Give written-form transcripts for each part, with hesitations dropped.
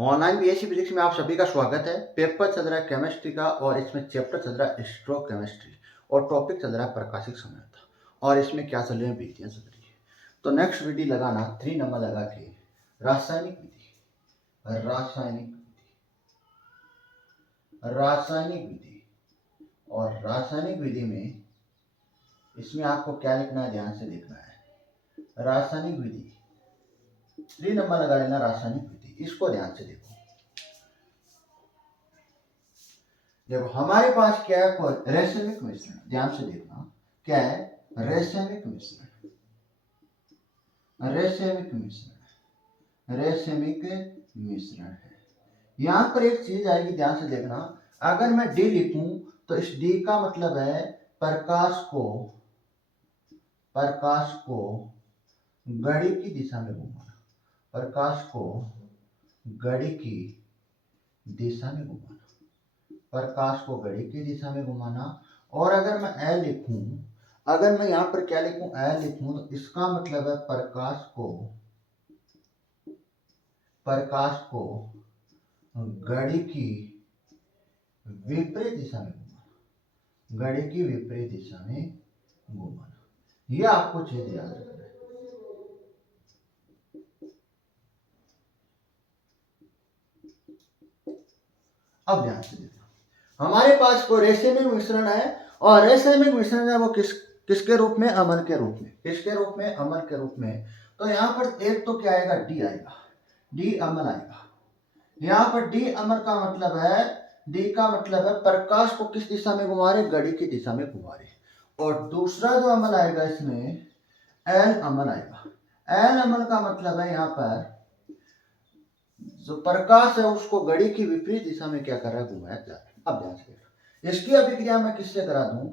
Online BSc physics में आप सभी का स्वागत है। पेपर चल रहा है केमिस्ट्री का और इसमें चैप्टर चल रहा है स्ट्रोक केमिस्ट्री और टॉपिक चल रहा है प्रकाशिक संयोजकता और इसमें क्या चल रही है, विधियां चल रही है। तो नेक्स्ट विधि लगाना 3 नंबर लगा के रासायनिक विधि, रासायनिक विधि और रासायनिक विधि में इसमें आपको क्या लिखना है, ध्यान से देखना है। रासायनिक विधि 3 नंबर लगा लेना, रासायनिक विधि। इसको ध्यान से देखो। देखो हमारे पास क्या है, कोई रासायनिक मिश्रण। ध्यान से देखना क्या है, रासायनिक मिश्रण, रासायनिक मिश्रण, रासायनिक मिश्रण है। यहां पर एक चीज आएगी, ध्यान से देखना। अगर मैं डी लिखूं तो इस डी का मतलब है प्रकाश को घड़ी की दिशा में घुमाना, प्रकाश को घड़ी की दिशा में घुमाना, प्रकाश को घड़ी की दिशा में घुमाना। और अगर मैं ए लिखूं, अगर मैं यहां पर क्या लिखूं, ए लिखूं, तो इसका मतलब है प्रकाश को घड़ी की विपरीत दिशा में घुमाना, घड़ी की विपरीत दिशा में घुमाना। यह आपको चीज याद रखना है। अब ध्यान से देखना, हमारे पास कोई रासायनिक मिश्रण है और रासायनिक मिश्रण है वो किसके रूप में, अम्ल के रूप में। किसके रूप में, अम्ल के रूप में। तो यहाँ पर एक तो क्या आएगा, डी आएगा, डी अम्ल आएगा। यहाँ पर डी अम्ल का मतलब है, डी का मतलब है प्रकाश को किस दिशा में घुमा रहे, घड़ी की दिशा में घुमा रहे। और दूसरा जो अम्ल आएगा इसमें एल अम्ल आएगा। एल अम्ल का मतलब है यहाँ पर जो प्रकाश है उसको घड़ी की विपरीत दिशा में क्या कर रहा है, घुमाया जा रहा है। अब ध्यान से देखना, इसकी अभिक्रिया मैं किससे करा दूं,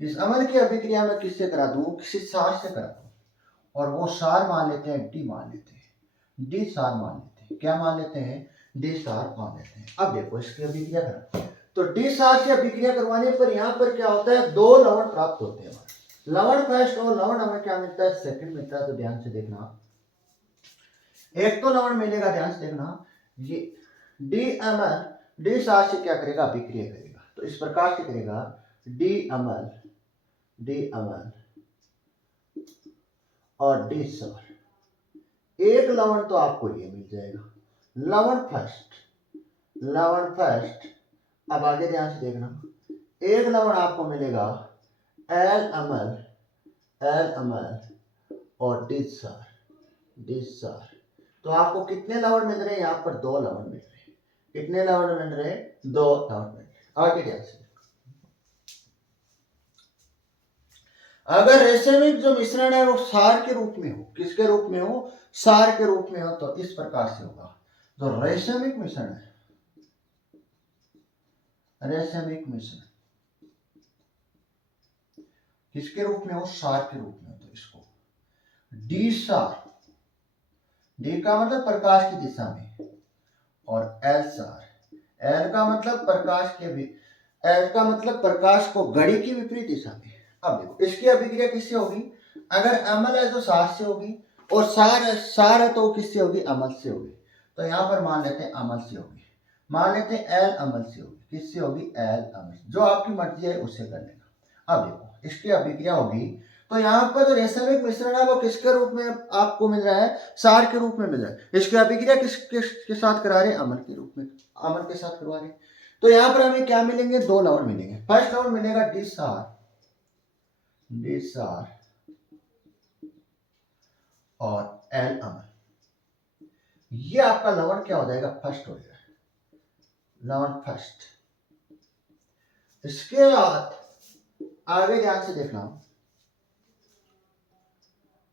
इस अम्ल की अभिक्रिया मैं किससे करा दूं, किसी सार से करा दूं। और वो सार मान लेते हैं, डी मान लेते हैं, डी सार मान लेते हैं। क्या मान लेते हैं, डी सार मान लेते हैं। अब देखो इसकी अभिक्रिया करा, तो डी सार से अभिक्रिया करवाने पर यहाँ पर क्या होता है, 2 लवण प्राप्त होते हैं। लवण फर्स्ट और लवण हमें क्या मिलता है, सेकंड मिलता है। तो ध्यान से देखना, एक तो लवण मिलेगा, ध्यान से देखना, ये डी अम्ल डी सार से क्या करेगा, अभिक्रिया करेगा। तो इस प्रकार से करेगा, डी अम्ल और डी सार। एक लवण तो आपको ये मिल जाएगा, लवण फर्स्ट। अब आगे ध्यान से देखना, एक लवण आपको मिलेगा एल अम्ल और डी सार। तो आपको कितने लवण मिल रहे हैं, यहाँ पर 2 लवण मिल रहे हैं। कितने लवण मिल रहे हैं, 2 लवण मिल रहे हैं। आगे ध्यान से, अगर रासायनिक जो मिश्रण है वो सार के रूप में हो, किसके रूप में हो, सार के रूप में हो, तो इस प्रकार से होगा। जो रासायनिक मिश्रण है, रासायनिक मिश्रण किसके रूप में हो, सार के रूप में हो, तो इसको डी सार, डी का मतलब प्रकाश की दिशा में, और एल सार, एल का मतलब प्रकाश के भी, एल का मतलब प्रकाश को घड़ी की विपरीत दिशा में। अब देखो इसकी अभिक्रिया किससे होगी, अगर अम्ल है तो सार से होगी, और सार है तो किससे होगी, अम्ल से होगी। तो यहाँ पर मान लेते हैं अम्ल से होगी, मान लेते हैं एल अम्ल से होगी। किससे होगी, एल अम्ल। जो आपकी मर्जी है उससे कर लेना। अब देखो इसकी अभिक्रिया होगी, तो यहाँ पर जो रासायनिक मिश्रण है वो किसके रूप में आपको मिल रहा है, सार के रूप में मिल रहा है। इसकी अभिक्रिया किसके साथ करा रहे, अम्ल के रूप में, अम्ल के साथ करवा रहे। तो यहाँ पर हमें क्या मिलेंगे, 2 लवण मिलेंगे। फर्स्ट लवण मिलेगा डी सार और एल अम्ल। ये आपका लवण क्या हो जाएगा, फर्स्ट हो जाएगा, लवण फर्स्ट। इसके बाद आगे ध्यान से देखना,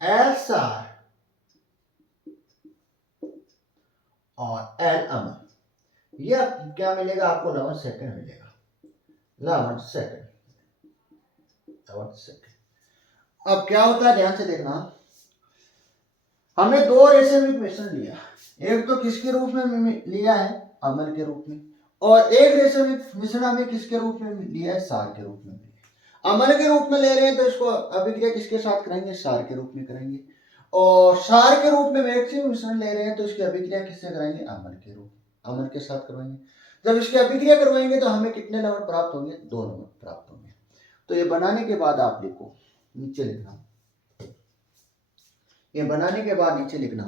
एल सार और एल अम्ल, यह क्या मिलेगा आपको, लवण सेकंड मिलेगा, लवण सेकंड। अब क्या होता है, ध्यान से देखना, हमने 2 रासायनिक मिश्रण लिया, एक तो किसके रूप में लिया है, अम्ल के रूप में, और एक रासायनिक मिश्रण हमें किसके रूप में लिया है, सार के रूप में। अम्ल के रूप में ले रहे हैं तो इसको अभिक्रिया किसके साथ कराएंगे, सार के रूप में करेंगे। और क्षार के रूप में मैक्सिमम मिश्रण ले रहे हैं तो इसकी अभिक्रिया किससे कराएंगे, अम्ल के रूप, अम्ल के साथ करवाएंगे। जब इसकी अभिक्रिया करवाएंगे तो हमें कितने लवण प्राप्त होंगे, 2 लवण प्राप्त होंगे। तो ये बनाने के बाद आप लिखो, नीचे लिखना, ये बनाने के बाद नीचे लिखना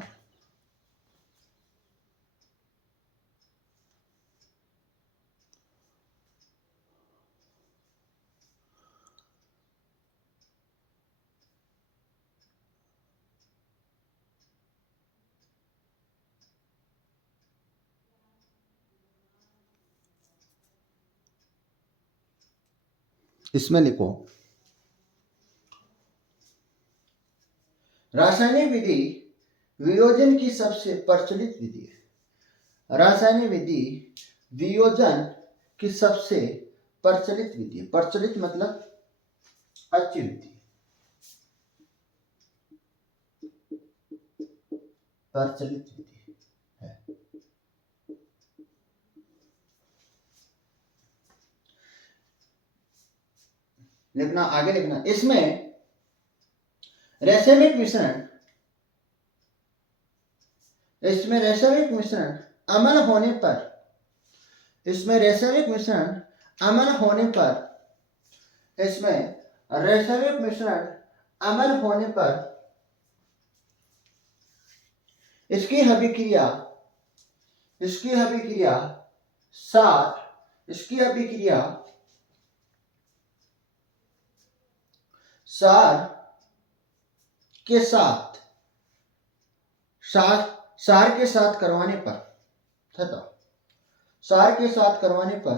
इसमें लिखो रासायनिक विधि वियोजन की सबसे प्रचलित विधि है। रासायनिक विधि वियोजन की सबसे प्रचलित विधि है। प्रचलित मतलब अच्छी विधि, प्रचलित विधि है। लिखना, आगे लिखना, इसमें रासायनिक मिश्रण, इसमें रासायनिक मिश्रण अम्ल होने पर, इसमें रासायनिक मिश्रण अम्ल होने पर, इसमें रासायनिक मिश्रण अम्ल होने पर इसकी अभिक्रिया, इसकी अभिक्रिया सार, इसकी अभिक्रिया सार के साथ, सार के साथ करवाने पर तथा सार के साथ करवाने पर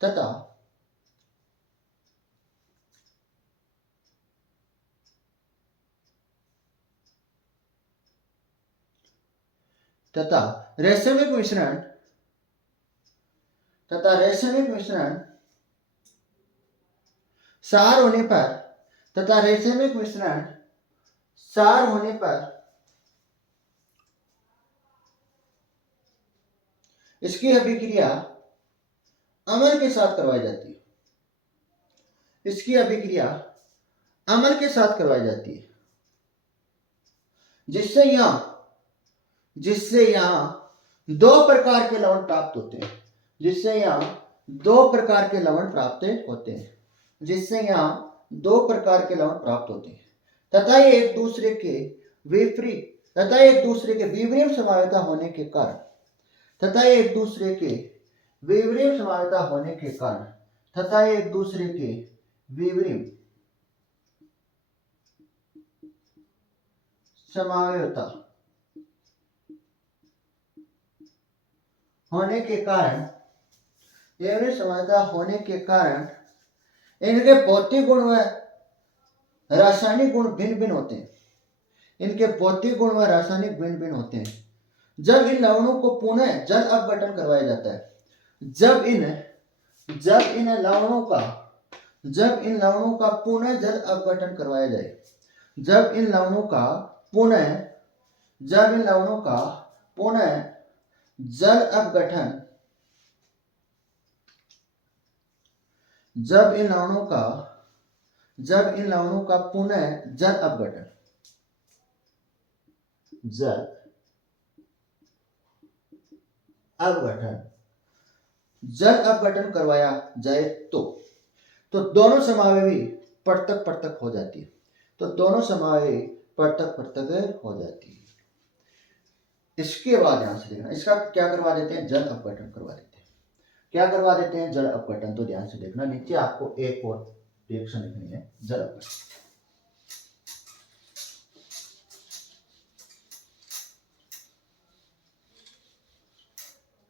तथा तथा रासायनिक मिश्रण, तथा रासायनिक मिश्रण सार होने पर, तथा रासायनिक मिश्रण सार होने पर इसकी अभिक्रिया अम्ल के साथ करवाई जाती है, इसकी अभिक्रिया अम्ल के साथ करवाई जाती है, जिससे यहां 2 प्रकार के लवण प्राप्त होते हैं, जिससे यहां 2 प्रकार के लवण प्राप्त होते हैं, जिससे यहां 2 प्रकार के लवण प्राप्त होते हैं तथा ये एक दूसरे के विपरीत, तथा एक दूसरे के विपरीत समानता होने के कारण, तथा एक दूसरे के विपरीत समानता होने के कारण, तथा एक दूसरे के विपरीत समानता होने के कारण, विपरीत समानता होने के कारण इनके भौतिक गुण व रासायनिक गुण भिन्न भिन्न होते हैं, इनके भौतिक गुण व रासायनिक भिन्न भिन्न होते हैं। जब इन लवणों को पुनः जल अपघटन करवाया जाता है, जब इन लवणों का पुनः जल अपघटन करवाया जाए, जब इन लवणों का पुनः जल अपघटन, जब इन लवणों का पुनः जल अपघटन, जल अपघटन करवाया जाए तो दोनों समावेशी पृथक पृथक हो जाती है, तो दोनों समावेशी पृथक पृथक हो जाती है। इसके बाद ध्यान से देखना, इसका क्या करवा देते हैं, जल अपघटन करवा देते हैं। क्या करवा देते हैं, जल अपघटन। तो ध्यान से देखना, नीचे आपको एक और रिएक्शन लिखनी है, जल अपघटन।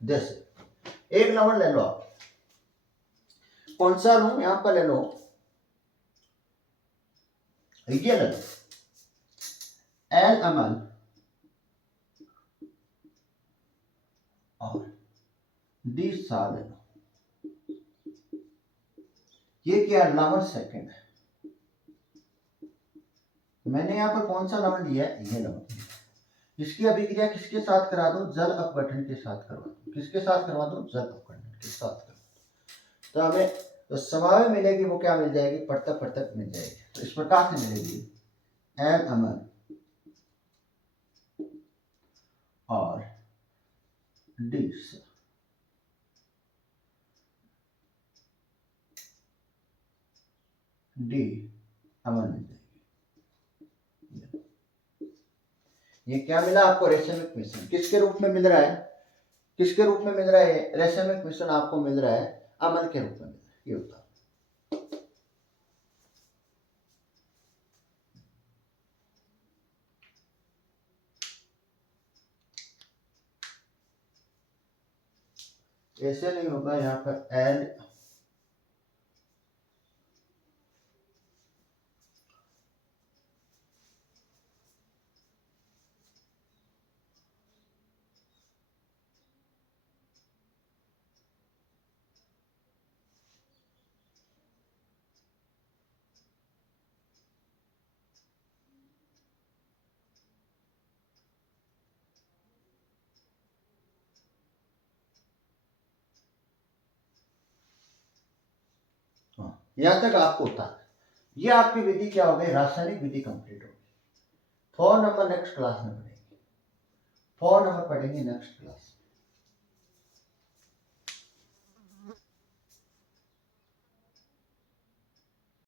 जैसे एक लवण ले लो आप, कौन सा लूं, यहां पर ले लो, ये ले लो एल अमल और डी साल ले लो। ये क्या लवण सेकंड है, मैंने यहां पर कौन सा लवण लिया है, ये लवण। इसकी अभिक्रिया किसके साथ करा दो, जल अपघटन के साथ करवा दो। किसके साथ करवा दो, जल अपघटन के साथ करवा दो। तो हमें तो समावे मिलेगी, वो क्या मिल जाएगी, पृथक पृथक मिल जाएगी। तो इस प्रकार से मिलेगी एन अमन और डी डी अमन मिल जाएगी। ये क्या मिला आपको? रेशमिक मिश्रण। किसके रूप में मिल रहा है? किसके रूप में मिल रहा है? रेशमिक मिश्रण आपको मिल रहा है अमल के रूप में मिल रहा है। ये होता है। ऐसे नहीं होगा, यहाँ पर एल यहाँ तक आपको होता है। ये आपकी विधि क्या हो गई? रासायनिक विधि कंप्लीट हो गई। 4 नंबर नेक्स्ट क्लास में पढ़ेंगे। 4 नंबर पढ़ेंगे नेक्स्ट क्लास।